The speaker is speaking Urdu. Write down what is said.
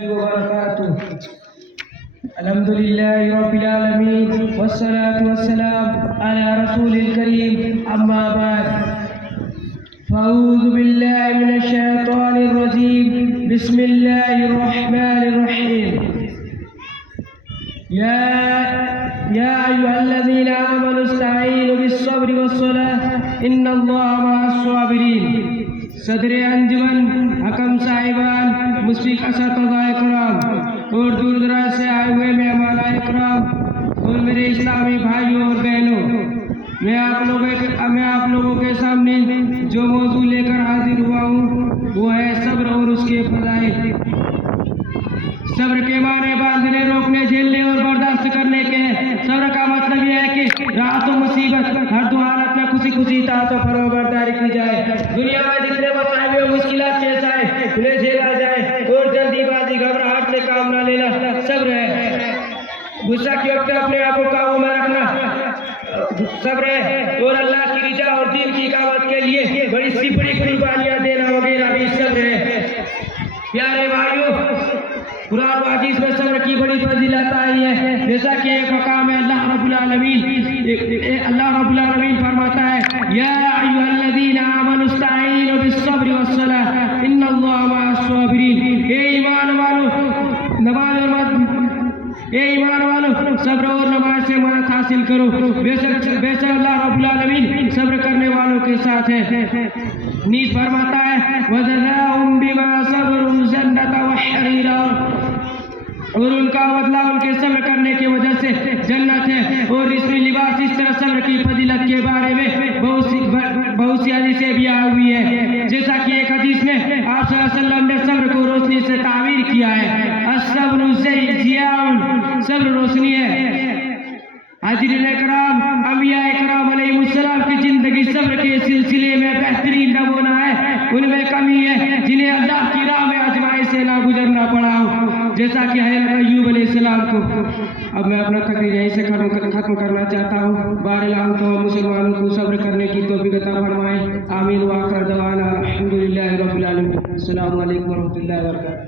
وبركاته. الحمد لله رب العالمين والصلاة والسلام على رسول الكريم أما بعد فأعوذ بالله من الشيطان الرجيم بسم الله الرحمن الرحيم. يا أيها الذين آمنوا استعينوا بالصبر والصلاة إن الله مع الصابرين. صدر انجمن، حکم صاحبان، مشفق اساتذہ اکرام اور دور دراز سے آئے ہوئے مہمان اکرام اور میرے اسلامی بھائیوں اور بہنوں، میں آپ لوگوں کے سامنے جو موضوع لے کر حاضر ہوا ہوں وہ ہے صبر اور اس کے فضائل. صبر کے معنی باندھنے، روکنے، جھیلنے اور برداشت کرنے کے ہیں. صبر کا مطلب یہ ہے کہ راحت و مصیبت ہر دو حالت میں خوشی اطاعت و فرمانبرداری کی جائے. دنیا میں جتنے مسائل و مشکلات پیش آئے انہیں جھیلا جائے اور جلدی بازی گھبراہٹ سے کام نہ لینا صبر ہے. غصہ کے وقت اپنے آپ کو قابو میں رکھنا صبر ہے. اور اللہ کی رضا اور دین کی اقامت کے لیے بڑی سی بڑی قربانیاں دینا وغیرہ بھی صبر ہے. پیارے بھائیوں، قرآن و حدیث میں صبر کی بڑی فضیلت آئی ہے. جیسا کہ ایک مقام ہے اللہ رب العالمین فرماتا ہے یا ایھا الذین آمنوا استعینوا بالصبر والصلاۃ ان اللہ مع الصابرین. اے ایمان والو صبر اور نماز سے مدد حاصل کرو، بے شک اللہ رب العالمین صبر کرنے والوں کے ساتھ ہے. نیز فرماتا ہے وَجَزَاهُمْ بِمَا صَبَرُوا الْجَنَّةَ وَحَرِيرًا، اور ان کا بدلہ ان کے صبر کرنے کی وجہ سے جنت ہے اور رسمی لباس. اس طرح صبر کی فضیلت کے بارے میں بہت سی حدیثیں بھی آئی ہوئی ہے. جیسا کہ ایک حدیث میں آپ صلی اللہ علیہ وسلم نے صبر کو روشنی سے تعبیر کیا ہے. الصبر ضیاء، صبر روشنی ہے. حاضرین کرام، انبیاء کرام علیہ السلام کی زندگی صبر کے سلسلے میں بہترین نمونہ ہے. ان میں کمی ہے جنہیں اللہ کی راہ میں آزمائش سے نہ گزرنا پڑا ہو، جیسا کہ حضرت ایوب علیہ السلام کو. اب میں اپنا تقریر یہیں سے ختم کرنا چاہتا ہوں. بہرحال تو مسلمانوں کو صبر کرنے کی توفیق عطا فرمائے. آمین. وآخر دعوانا الحمدللہ رب العالمین. السلام علیکم ورحمۃ اللہ وبرکاتہ.